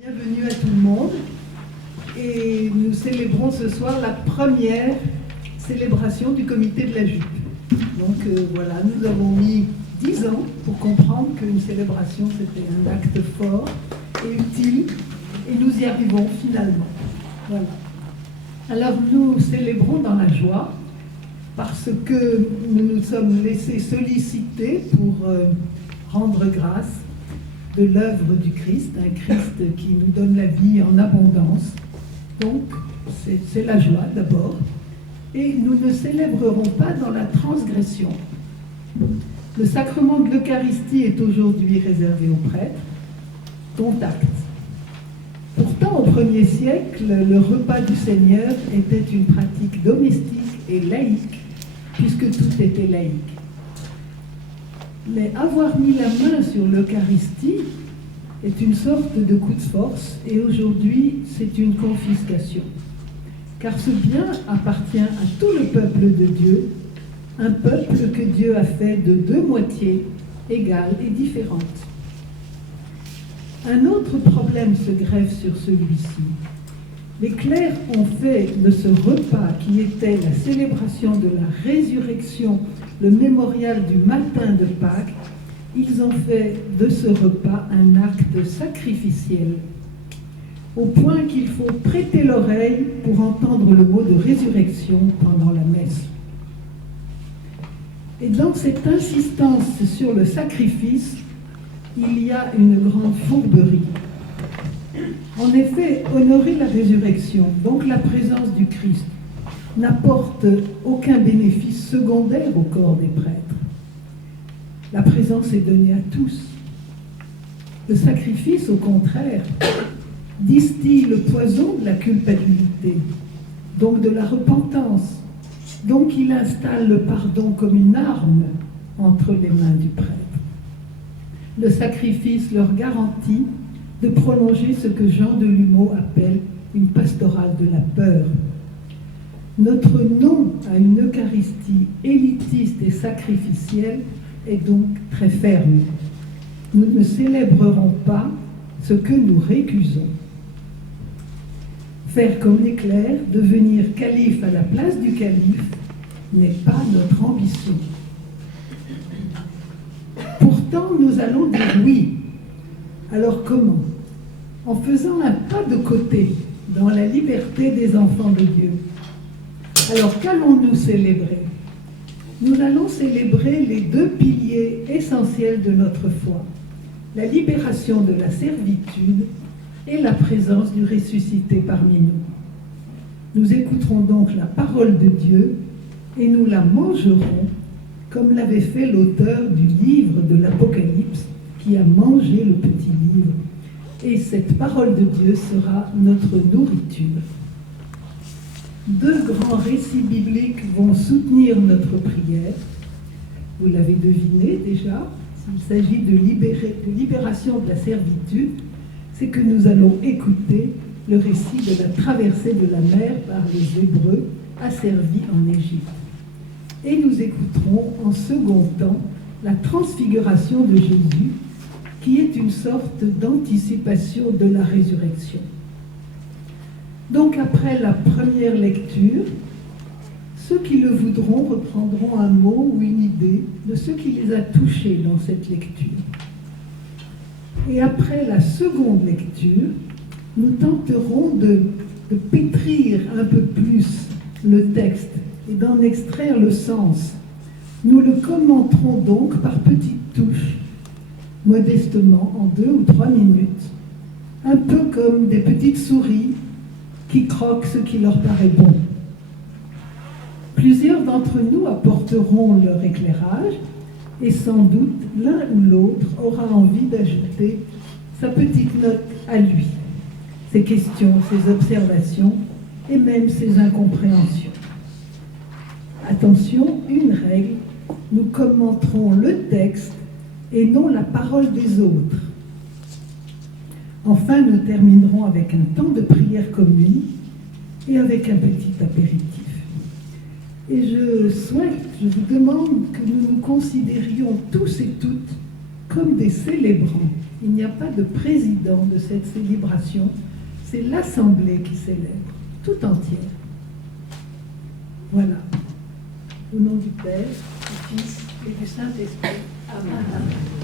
Bienvenue à tout le monde et nous célébrons ce soir la première célébration du comité de la jupe. Donc voilà, nous avons mis 10 ans pour comprendre qu'une célébration c'était un acte fort et utile et nous y arrivons finalement. Voilà. Alors nous célébrons dans la joie parce que nous nous sommes laissés solliciter pour rendre grâce de l'œuvre du Christ, un Christ qui nous donne la vie en abondance. Donc, c'est la joie d'abord. Et nous ne célébrerons pas dans la transgression. Le sacrement de l'Eucharistie est aujourd'hui réservé aux prêtres, dont acte. Pourtant, au 1er siècle, le repas du Seigneur était une pratique domestique et laïque, puisque tout était laïque. Mais avoir mis la main sur l'Eucharistie est une sorte de coup de force et aujourd'hui c'est une confiscation. Car ce bien appartient à tout le peuple de Dieu, un peuple que Dieu a fait de deux moitiés égales et différentes. Un autre problème se greffe sur celui-ci. Les clercs ont fait de ce repas qui était la célébration de la résurrection, le mémorial du matin de Pâques, ils ont fait de ce repas un acte sacrificiel, au point qu'il faut prêter l'oreille pour entendre le mot de résurrection pendant la messe. Et dans cette insistance sur le sacrifice, il y a une grande fourberie. En effet, honorer la résurrection, donc la présence du Christ, n'apporte aucun bénéfice secondaire au corps des prêtres. La présence est donnée à tous. Le sacrifice, au contraire, distille le poison de la culpabilité, donc de la repentance. Donc il installe le pardon comme une arme entre les mains du prêtre. Le sacrifice leur garantit de prolonger ce que Jean Delumeau appelle une pastorale de la peur. Notre non à une Eucharistie élitiste et sacrificielle est donc très ferme. Nous ne célébrerons pas ce que nous récusons. Faire comme les clercs, devenir calife à la place du calife, n'est pas notre ambition. Pourtant, nous allons dire oui. Alors comment? En faisant un pas de côté dans la liberté des enfants de Dieu. Alors qu'allons-nous célébrer? Nous allons célébrer les deux piliers essentiels de notre foi, la libération de la servitude et la présence du ressuscité parmi nous. Nous écouterons donc la parole de Dieu et nous la mangerons comme l'avait fait l'auteur du livre de l'Apocalypse qui a mangé le petit livre. Et cette parole de Dieu sera notre nourriture. Deux grands récits bibliques vont soutenir notre prière. Vous l'avez deviné déjà, s'il s'agit de libération de la servitude, c'est que nous allons écouter le récit de la traversée de la mer par les Hébreux asservis en Égypte. Et nous écouterons en second temps la transfiguration de Jésus, qui est une sorte d'anticipation de la résurrection. Donc après la première lecture, ceux qui le voudront reprendront un mot ou une idée de ce qui les a touchés dans cette lecture. Et après la seconde lecture, nous tenterons de pétrir un peu plus le texte et d'en extraire le sens. Nous le commenterons donc par petites touches, modestement en 2 ou 3 minutes, un peu comme des petites souris qui croquent ce qui leur paraît bon. Plusieurs d'entre nous apporteront leur éclairage et sans doute l'un ou l'autre aura envie d'ajouter sa petite note à lui, ses questions, ses observations et même ses incompréhensions. Attention, une règle, nous commenterons le texte et non la parole des autres. Enfin, nous terminerons avec un temps de prière commune et avec un petit apéritif. Et je vous demande que nous nous considérions tous et toutes comme des célébrants Il n'y a pas de président de cette célébration, c'est l'Assemblée qui célèbre, tout entière. Voilà. Au nom du Père, du Fils et du Saint-Esprit. Amen.